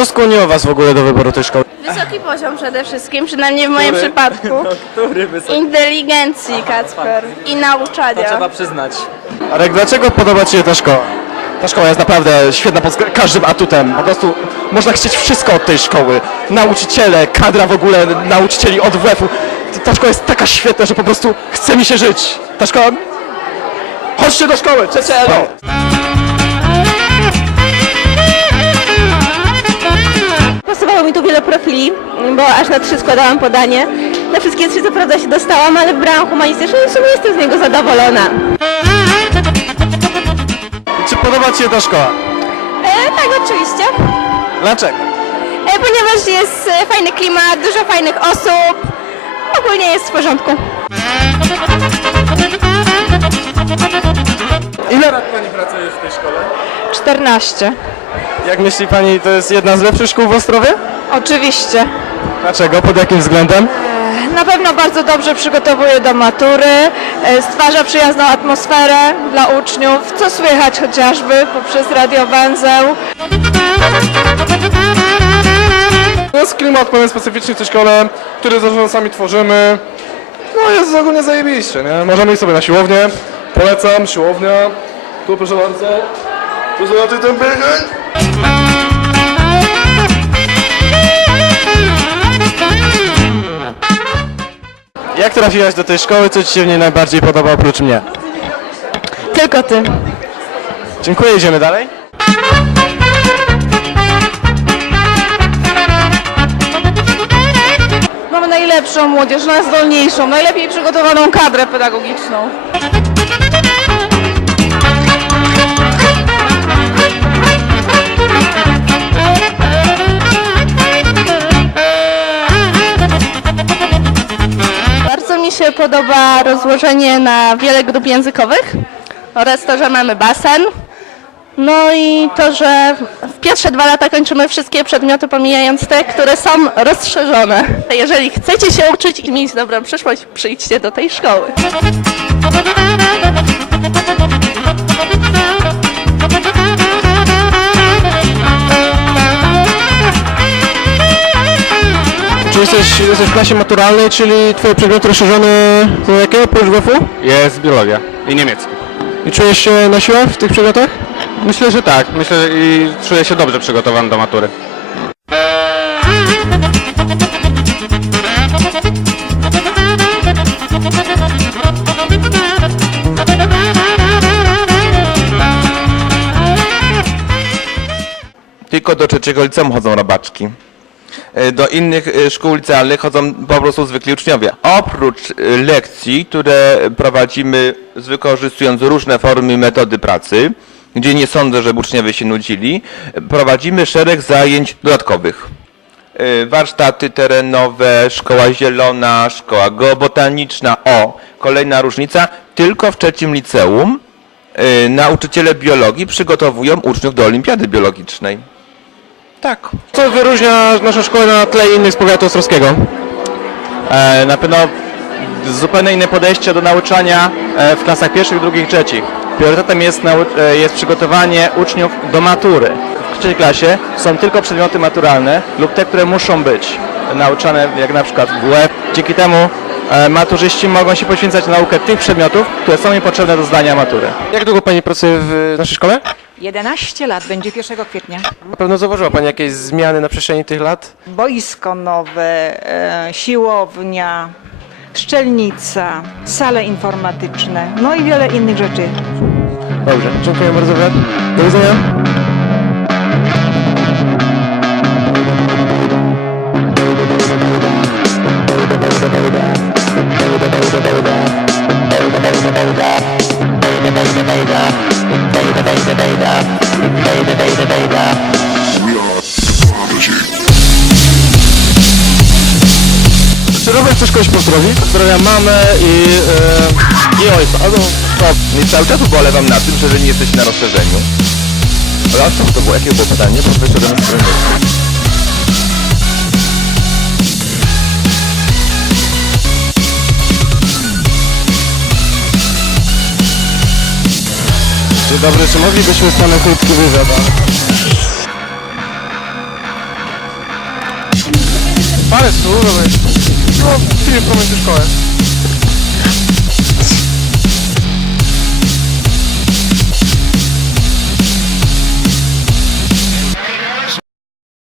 Co skłoniło was w ogóle do wyboru tej szkoły? Wysoki poziom przede wszystkim, przynajmniej w moim przypadku. Który wysoki? Inteligencji, Kacper. I nauczania. Trzeba przyznać. Arek, dlaczego podoba ci się ta szkoła? Ta szkoła jest naprawdę świetna pod każdym atutem. Po prostu można chcieć wszystko od tej szkoły. Nauczyciele, kadra w ogóle, nauczycieli od WF-u. Ta- Ta szkoła jest taka świetna, że po prostu chce mi się żyć. Ta szkoła... Chodźcie do szkoły, trzecie Pasowało mi tu wiele profili, bo aż na trzy składałam podanie. Na wszystkie trzy co prawda się dostałam, ale wybrałam humanistyczną i w sumie jestem z niego zadowolona. Czy podoba ci się ta szkoła? E, tak, oczywiście. Dlaczego? E, ponieważ jest e, fajny klimat, dużo fajnych osób. Ogólnie jest w porządku. Ile lat pani pracuje w tej szkole? 14. Jak myśli pani, to jest jedna z lepszych szkół w Ostrowie? Oczywiście. Dlaczego? Pod jakim względem? Na pewno bardzo dobrze przygotowuje do matury, e, stwarza przyjazną atmosferę dla uczniów, co słychać chociażby poprzez Radio Węzeł. Jest klimat pewien specyficzny w tej szkole, który zresztą sami tworzymy. No jest ogólnie zajebiście, nie? Możemy iść sobie na siłownię. Polecam, siłownia. Tu proszę bardzo. Tu zobaczyć ten biegać. Jak trafiłaś do tej szkoły? Co ci się w niej najbardziej podoba oprócz mnie? Tylko ty. Dziękuję, idziemy dalej. Mamy najlepszą młodzież, najzdolniejszą, najlepiej przygotowaną kadrę pedagogiczną. Podoba rozłożenie na wiele grup językowych oraz to, że mamy basen. No i to, że w pierwsze dwa lata kończymy wszystkie przedmioty, pomijając te, które są rozszerzone. Jeżeli chcecie się uczyć i mieć dobrą przyszłość, przyjdźcie do tej szkoły. Jesteś, jesteś w klasie maturalnej, czyli twoje przedmioty rozszerzone są jakie oprócz WF-u? Jest biologia i niemiecki. I czujesz się na siłę w tych przedmiotach? Myślę, że tak. Myślę że i czuję się dobrze przygotowany do matury. Tylko do trzeciego liceum chodzą robaczki. E, Do innych e, szkół licealnych chodzą po prostu zwykli uczniowie. Oprócz e, lekcji, które prowadzimy wykorzystując różne formy metody pracy, gdzie nie sądzę, żeby uczniowie się nudzili, prowadzimy szereg zajęć dodatkowych. Warsztaty terenowe, szkoła zielona, szkoła geobotaniczna. O, kolejna różnica, tylko w trzecim liceum nauczyciele biologii przygotowują uczniów do olimpiady biologicznej. Tak. Co wyróżnia naszą szkołę na tle innych z powiatu ostrowskiego? E, na pewno zupełnie inne podejście do nauczania e, w klasach pierwszych, drugich, trzecich. Priorytetem jest, e, jest przygotowanie uczniów do matury. W trzeciej klasie są tylko przedmioty maturalne lub te, które muszą być nauczane, jak na przykład WF. Dzięki temu e, maturzyści mogą się poświęcać na naukę tych przedmiotów, które są im potrzebne do zdania matury. Jak długo pani pracuje w naszej szkole? 11 lat, będzie 1 kwietnia. Na pewno zauważyła pani jakieś zmiany na przestrzeni tych lat? Boisko nowe, e, siłownia, szczelnica, sale informatyczne, no i wiele innych rzeczy. Dobrze, dziękuję bardzo. Do widzenia. Czy Robert chcesz kogoś pozdrowić? Pozdrawiam mamę i, e, i ojca. A no, to, nie cały czas ubolewam na tym, że nie jesteście na rozszerzeniu. Ale co to było? Jakie było pytanie? Bo wyszedłem z strony. Dzień Dobrze, czy moglibyśmy stanę krótki wywiad? Parę słów, no, film komentuj szkołę.